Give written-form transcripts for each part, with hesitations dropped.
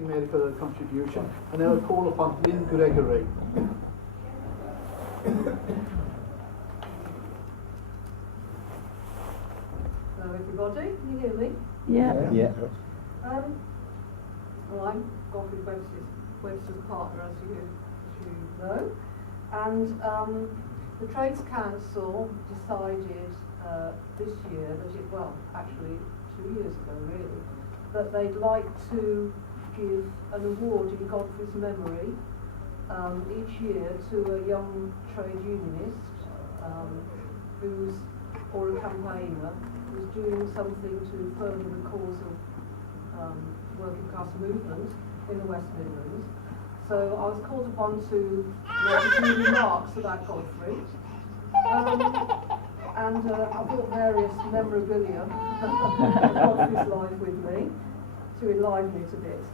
Godfrey made a further contribution, and now I call upon Lynn Gregory. Hello everybody, can you hear me? Yeah. Well, I'm Godfrey Webster's partner, as you know, and the Trades Council decided this year that actually 2 years ago really, that they'd like to give an award in Godfrey's memory each year to a young trade unionist or a campaigner who's doing something to further the cause of working class movement in the West Midlands. So I was called upon to make a few remarks about Godfrey. And I brought various memorabilia of Godfrey's life with me to enliven it a bit.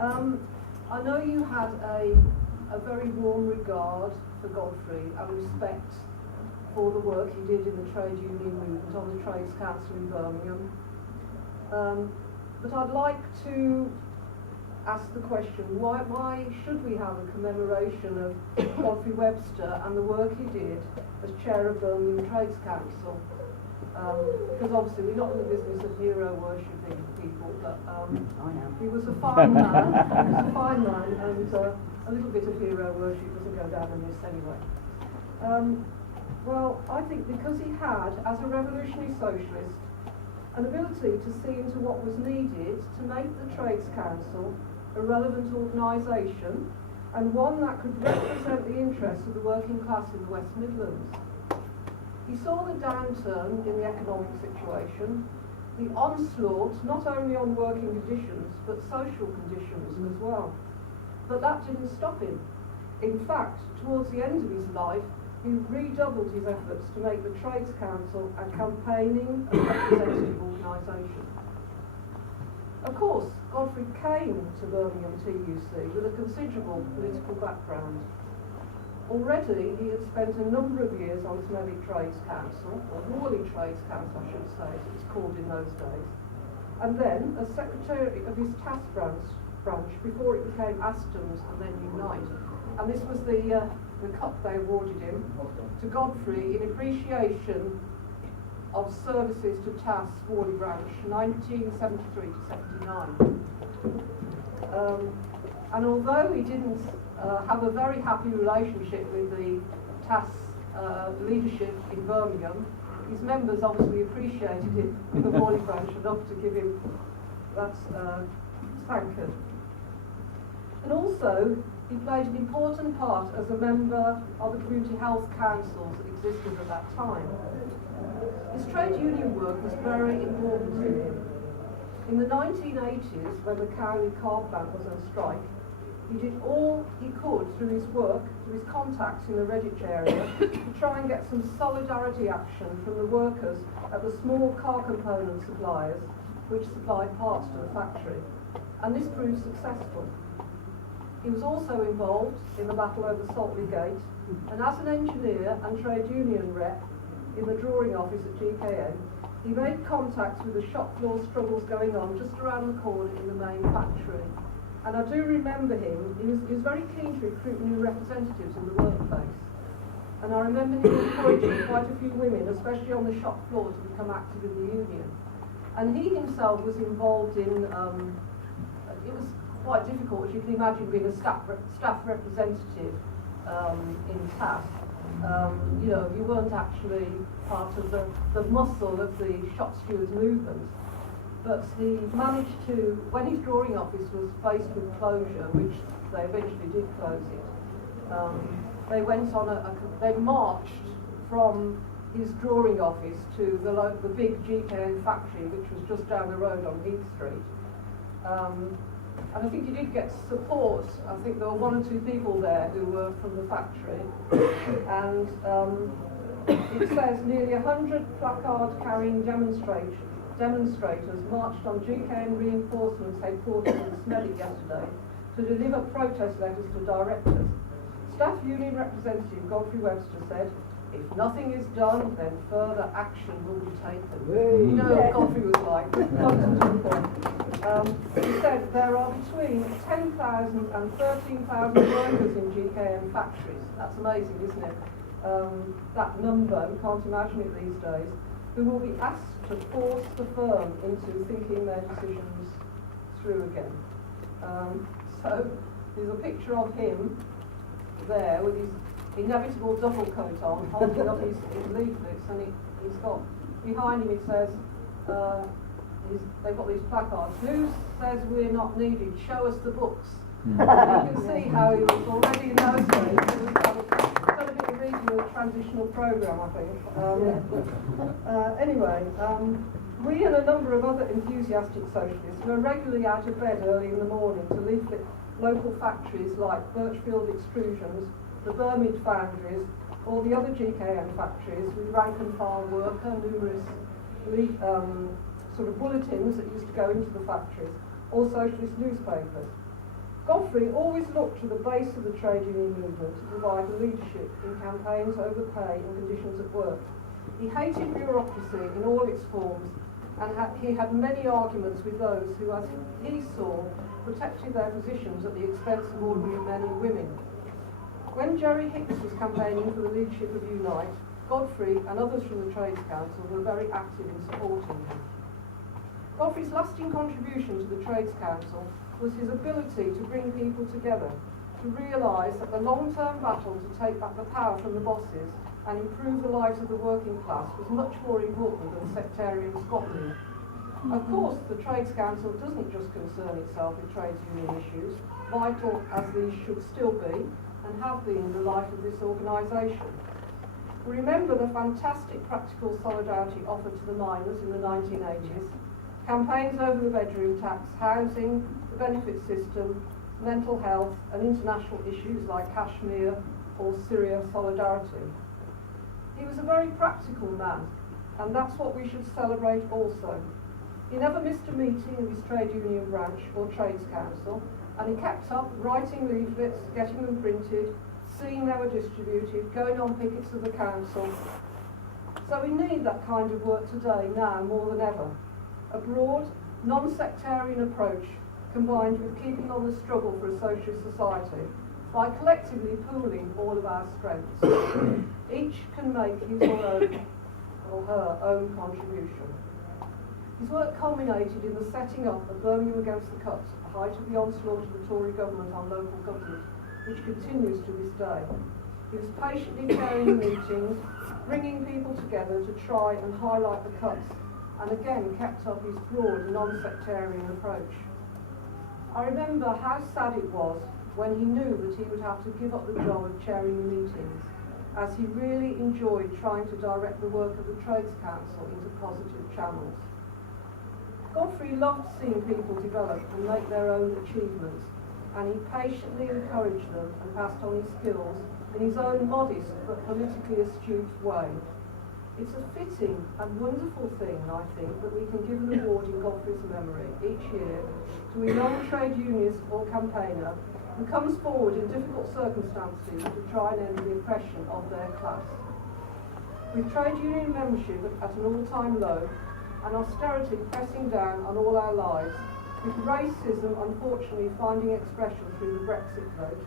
I know you had a very warm regard for Godfrey and respect for the work he did in the trade union movement on the Trades Council in Birmingham. But I'd like to ask the question, why should we have a commemoration of Godfrey Webster and the work he did as chair of Birmingham Trades Council? Because obviously we're not in the business of hero worshipping people, but he was a fine man, and a little bit of hero worship doesn't go down in this anyway. Well, I think because he had, as a revolutionary socialist, an ability to see into what was needed to make the Trades Council a relevant organisation and one that could represent the interests of the working class in the West Midlands. He saw the downturn in the economic situation, the onslaught not only on working conditions but social conditions as well. But that didn't stop him. In fact, towards the end of his life, he redoubled his efforts to make the Trades Council a campaigning and representative organisation. Of course, Godfrey came to Birmingham TUC with a considerable political background. Already he had spent a number of years on Smethwick Trades Council, or Worley Trades Council I should say, as it was called in those days, and then as secretary of his task branch before it became Aston's and then Unite. And this was the cup they awarded him to Godfrey in appreciation of services to TAS Worley branch 1973 to 79. And although he didn't have a very happy relationship with the TAS leadership in Birmingham, his members obviously appreciated it with the Worley branch enough to give him that thankard. And also, he played an important part as a member of the community health councils that existed at that time. His trade union work was very important to him. In the 1980s, when the Cowley car plant was on strike, he did all he could through his work, through his contacts in the Redditch area, to try and get some solidarity action from the workers at the small car component suppliers which supplied parts to the factory. And this proved successful. He was also involved in the battle over Saltley Gate, and as an engineer and trade union rep in the drawing office at GKN, he made contacts with the shop floor struggles going on just around the corner in the main factory. And I do remember him, he was very keen to recruit new representatives in the workplace. And I remember him encouraging quite a few women, especially on the shop floor, to become active in the union. And he himself was involved in, it was quite difficult, as you can imagine, being a staff representative in TAS. You know, you weren't actually part of the muscle of the shop stewards movement. But he managed to, when his drawing office was faced with closure, which they eventually did close it, they went on they marched from his drawing office to the big GKN factory, which was just down the road on Heath Street. And I think he did get support. I think there were one or two people there who were from the factory. And it says nearly 100 placard-carrying demonstrators marched on GKN Reinforcements headquarters in Smethwick yesterday to deliver protest letters to directors. Staff Union representative Godfrey Webster said, "If nothing is done, then further action will be taken." You know what Godfrey was like. He said there are between 10,000 and 13,000 workers in GKN factories. That's amazing, isn't it? That number, we can't imagine it these days, who will be asked to force the firm into thinking their decisions through again. So there's a picture of him there with his inevitable duffel coat on, holding up his leaflets, and he's got, behind him it says, they've got these placards, who says we're not needed, show us the books. You can see how he was already in those days. He was done a bit of reading of the transitional programme, I think. Anyway, we and a number of other enthusiastic socialists were regularly out of bed early in the morning to leaflet local factories like Birchfield Extrusions, the Birmingham foundries, or the other GKN factories with rank and file work and numerous sort of bulletins that used to go into the factories, or socialist newspapers. Godfrey always looked to the base of the trade union movement to provide the leadership in campaigns over pay and conditions at work. He hated bureaucracy in all its forms, and he had many arguments with those who, as he saw, protected their positions at the expense of ordinary men and women. When Jerry Hicks was campaigning for the leadership of Unite, Godfrey and others from the Trades Council were very active in supporting him. Godfrey's lasting contribution to the Trades Council was his ability to bring people together, to realise that the long-term battle to take back the power from the bosses and improve the lives of the working class was much more important than sectarian squabbling. Of course, the Trades Council doesn't just concern itself with trades union issues, vital as these should still be and have been in the life of this organisation. We remember the fantastic practical solidarity offered to the miners in the 1980s, campaigns over the bedroom tax, housing, the benefit system, mental health, and international issues like Kashmir or Syria solidarity. He was a very practical man, and that's what we should celebrate also. He never missed a meeting of his trade union branch or trades council, and he kept up writing leaflets, getting them printed, seeing they were distributed, going on pickets of the council. So we need that kind of work today, now more than ever. A broad, non-sectarian approach combined with keeping on the struggle for a socialist society by collectively pooling all of our strengths. Each can make his or her own contribution. His work culminated in the setting up of Birmingham Against the Cuts at the height of the onslaught of the Tory government on local government, which continues to this day. He was patiently chairing the meetings, bringing people together to try and highlight the cuts, and again kept up his broad non-sectarian approach. I remember how sad it was when he knew that he would have to give up the job of chairing the meetings, as he really enjoyed trying to direct the work of the Trades Council into positive channels. Godfrey loved seeing people develop and make their own achievements, and he patiently encouraged them and passed on his skills in his own modest but politically astute way. It's a fitting and wonderful thing, I think, that we can give an award in Godfrey's memory each year to a young trade unionist or campaigner who comes forward in difficult circumstances to try and end the oppression of their class. With trade union membership at an all-time low and austerity pressing down on all our lives, with racism unfortunately finding expression through the Brexit vote,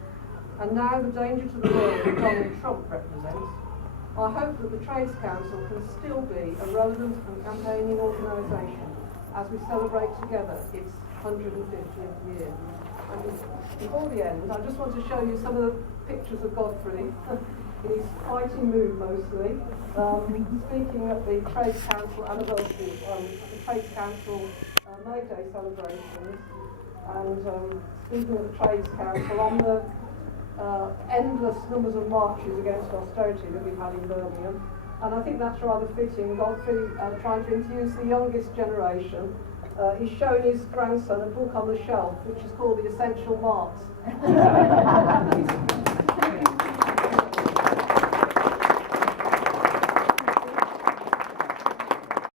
and now the danger to the world that Donald Trump represents, I hope that the Trades Council can still be a relevant and campaigning organisation as we celebrate together its 150th year. And before the end, I just want to show you some of the pictures of Godfrey in his fighting mood mostly, speaking at the Trades Council anniversary, the Trades Council May Day celebrations, and speaking at the Trades Council on the endless numbers of marches against austerity that we've had in Birmingham. And I think that's rather fitting. Godfrey trying to infuse the youngest generation. He's shown his grandson a book on the shelf which is called The Essential Marks.